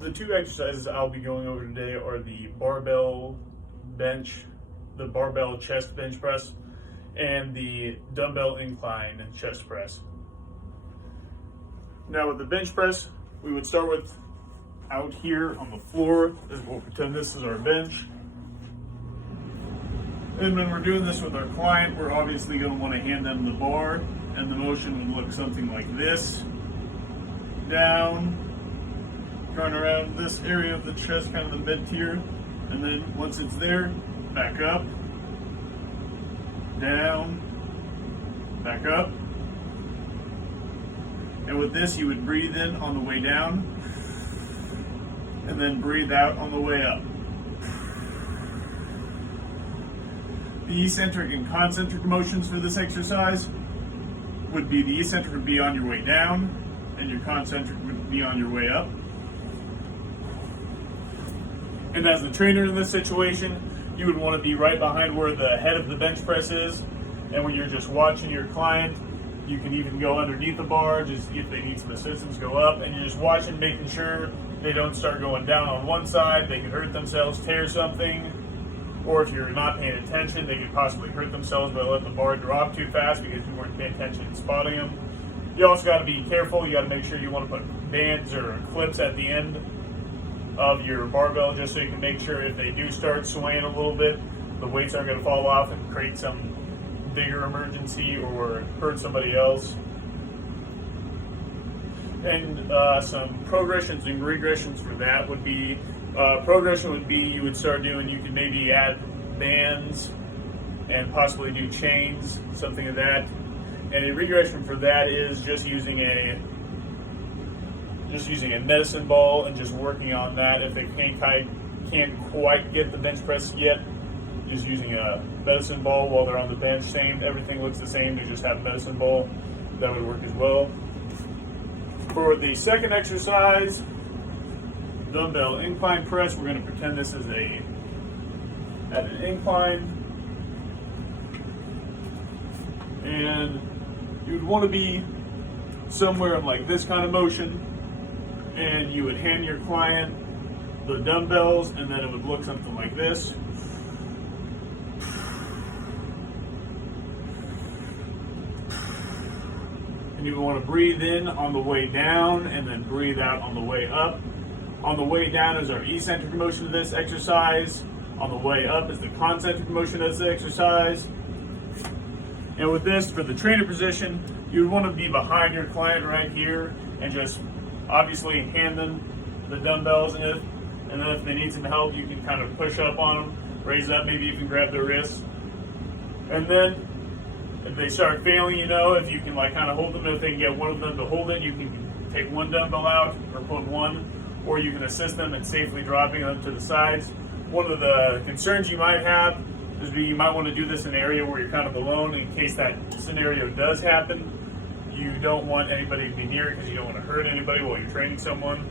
The two exercises I'll be going over today are the barbell bench, the barbell chest bench press, and the dumbbell incline chest press. Now with the bench press, we would start with out here on the floor. We'll pretend this is our bench. And when we're doing this with our client, we're obviously going to want to hand them the bar, and the motion would look something like this. Down, going around this area of the chest, kind of the mid tier, and then once it's there, back up, down, back up. And with this, you would breathe in on the way down, and then breathe out on the way up. The eccentric and concentric motions for this exercise would be, the eccentric would be on your way down, and your concentric would be on your way up. And as the trainer in this situation, you would want to be right behind where the head of the bench press is. And when you're just watching your client, you can even go underneath the bar, just if they need some assistance, go up, and you're just watching, making sure they don't start going down on one side. They could hurt themselves, tear something, or if you're not paying attention, they could possibly hurt themselves by letting the bar drop too fast because you weren't paying attention and spotting them. You also got to be careful. You got to make sure you want to put bands or clips at the end of your barbell, just so you can make sure if they do start swaying a little bit, the weights aren't going to fall off and create some bigger emergency or hurt somebody else. And some progressions and regressions for that would be, progression would be you would start doing, you could maybe add bands and possibly do chains, something of that. And a regression for that is just using a medicine ball and just working on that. If they can't quite get the bench press yet, just using a medicine ball while they're on the bench. Same, everything looks the same, they just have a medicine ball. That would work as well. For the second exercise, dumbbell incline press, we're going to pretend this is at an incline. And you'd want to be somewhere in like this kind of motion, and you would hand your client the dumbbells, and then it would look something like this. And you want to breathe in on the way down and then breathe out on the way up. On the way down is our eccentric motion of this exercise. On the way up is the concentric motion of this exercise. And with this, for the trainer position, you would want to be behind your client right here and just obviously hand them the dumbbells. And then if they need some help, you can kind of push up on them, raise up, maybe even grab their wrists. And then if they start failing, if you can kind of hold them, if they can get one of them to hold it, you can take one dumbbell out or put one, or you can assist them in safely dropping them to the sides. One of the concerns you might have is you might want to do this in an area where you're kind of alone in case that scenario does happen. You don't want anybody to be near because you don't want to hurt anybody while you're training someone.